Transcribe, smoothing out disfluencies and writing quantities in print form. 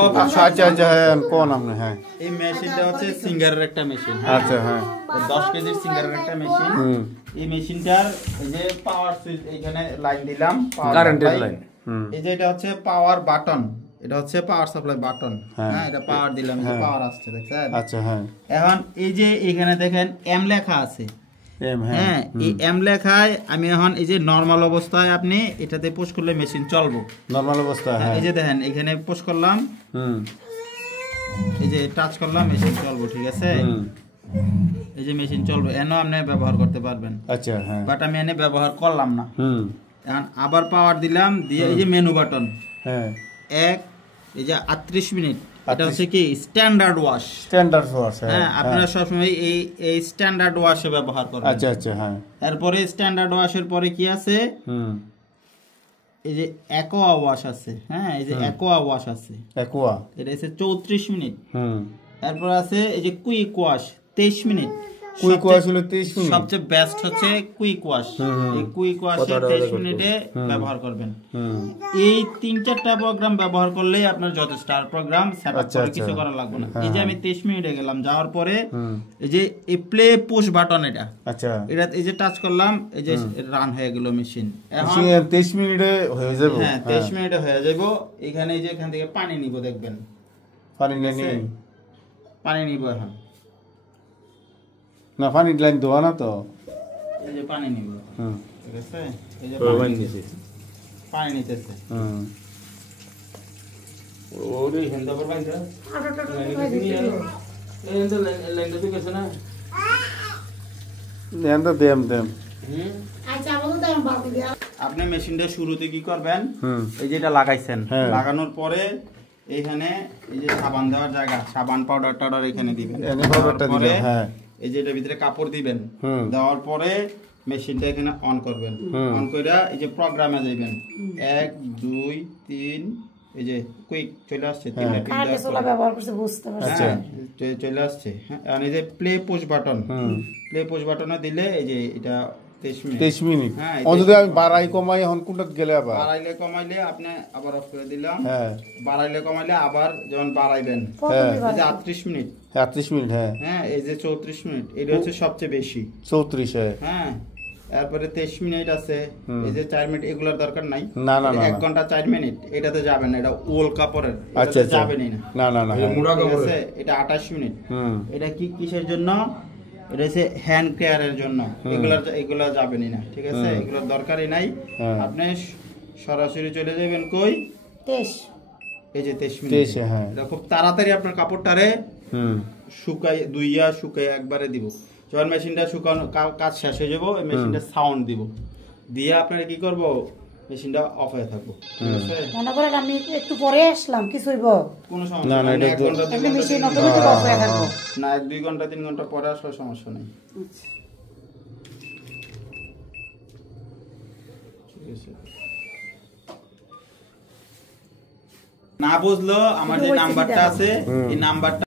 अच्छा अच्छा है কোন আপনি হ্যাঁ এই মেশিনটা হচ্ছে সিঙ্গারের একটা মেশিন আচ্ছা হ্যাঁ 10 কেজির সিঙ্গারের একটা মেশিন এই মেশিনটার এই যে পাওয়ার সুইচ এখানে লাইন দিলাম কারেন্টের লাইন এই যে এটা হচ্ছে পাওয়ার বাটন এটা হচ্ছে পাওয়ার সাপ্লাই বাটন হ্যাঁ এটা পাওয়ার দিলাম এই পাওয়ার আসছে দেখছেন আচ্ছা হ্যাঁ এখন এই যে এখানে দেখেন এম লেখা আছে এম হ্যাঁ এই এম লেখায় আমি এখন এই যে নরমাল অবস্থায় আপনি এটাতে পুশ করলে মেশিন চলবে নরমাল অবস্থা হ্যাঁ এই যে দেখেন এখানে পুশ করলাম এই যে টাচ করলাম মেশিন চলবে ঠিক আছে এই যে মেশিন চলবে এনে আপনি ব্যবহার করতে পারবেন আচ্ছা হ্যাঁ বাট আমি এনে ব্যবহার করলাম না এখন আবার পাওয়ার দিলাম দিয়ে এই যে মেনু বাটন হ্যাঁ এক এই যে 38 মিনিট এটা হচ্ছে কি স্ট্যান্ডার্ড ওয়াশ হ্যাঁ আপনারা সব সময় এই স্ট্যান্ডার্ড ওয়াশে ব্যবহার করবেন আচ্ছা আচ্ছা হ্যাঁ এরপরে স্ট্যান্ডার্ড ওয়াশের পরে কি আছে এই যে অ্যাকোয়া ওয়াশ আছে হ্যাঁ এই যে অ্যাকোয়া ওয়াশ আছে অ্যাকোয়া এটা হচ্ছে 34 মিনিট তারপর আছে এই যে quick wash 23 minute quick wash হলো 23 মিনিট সবচেয়ে বেস্ট হচ্ছে কুইক ওয়াশ এই কুইক ওয়াশে 23 মিনিটে ব্যবহার করবেন এই 3-4টা প্রোগ্রাম ব্যবহার করলেই আপনার যথেষ্ট আর প্রোগ্রাম সেটআপ করে কিছু করা লাগবে না এই যে আমি 23 মিনিটে গেলাম যাওয়ার পরে এই যে এই প্লে পুশ বাটন এটা আচ্ছা এটা এই যে টাচ করলাম এই যে রান হয়ে গেল মেশিন এখন 23 মিনিটে হয়ে যাবে হ্যাঁ 23 মিনিটে হয়ে যাবে এখানে এই যে এখান থেকে পানি নিব দেখবেন পানি নেই পানি নিব এখন না পানি লাইন দেওয়া না তো এই যে পানি নিব ঠিক আছে এই যে পানি নিতেছে ওরে হেন্দা পর বাইন্দা এই হেন্দা লাইন তো গেছে না হেন্দা দেম আচ্ছা বলো তো বাকি দিয়া আপনি মেশিনটা শুরুতে কি করবেন এই যে এটা লাগাইছেন লাগানোর পরে এইখানে এই যে সাবান দেওয়ার জায়গা সাবান পাউডার এখানে দিবেন এনে পাউডারটা দিবেন হ্যাঁ এই যে এটার ভিতরে কাপড় দিবেন দেওয়ার পরে মেশিনটা এখানে অন করবেন অন কইরা এই যে প্রোগ্রামে যাবেন 1 2 3 এই যে কুইক চলে আসছে তিনটা কার চলা ব্যবহার করতে বুঝতে পারছি চলে আসছে হ্যাঁ আর এই যে play push button play push বাটনে দিলে এই যে এটা 23 মিনিট হ্যাঁ যদি আমি বাড়াই কমাই এখন কোনটা গেলে আবার বাড়াইলে কমাইলে আপনি আবার অফ করে দিলাম হ্যাঁ বাড়াইলে কমাইলে আবার যখন বাড়াইবেন এই যে 38 মিনিট 38 মিনিট হ্যাঁ হ্যাঁ এই যে 34 মিনিট এটা হচ্ছে সবচেয়ে বেশি 34 হ্যাঁ তারপরে 23 মিনিট আছে এই যে 4 মিনিট এগুলোর দরকার নাই না না 1 ঘন্টা 4 মিনিট এটাতে যাবেন না এটা ওল কাপড়ের আচ্ছা এটাতে যাবেনই না না মুড়া কাপড় আছে এটা 28 মিনিট এটা কি কিসের জন্য এটা হচ্ছে হ্যান্ড কেয়ারের জন্য এগুলা যাবেনই না ঠিক আছে এগুলোর দরকারই নাই আপনি সরাসরি চলে যাবেন কই 23 এই যে 23 মিনিট হ্যাঁ এটা খুব তাড়াতাড়ি আপনার কাপড়টারে শুকাই দুইয়া শুকাই একবারে দিব যখন মেশিনটা শুকানো কাজ শেষ হয়ে যাব এই মেশিনটা সাউন্ড দিব দিয়ে আপনারা কি করব মেশিনটা অফ হয়ে থাকবো ঠিক আছে মনে করেন আমি একটু পরে আসলাম কি হইব কোনো সমস্যা না এটা 1 ঘন্টা 2 ঘন্টা মেশিন অটোমেটিক অফ হয়ে থাকবে না 1-2 ঘন্টা 3 ঘন্টা পরে আসলে সমস্যা নাই না বুঝলো আমার যে নাম্বারটা আছে এই নাম্বারটা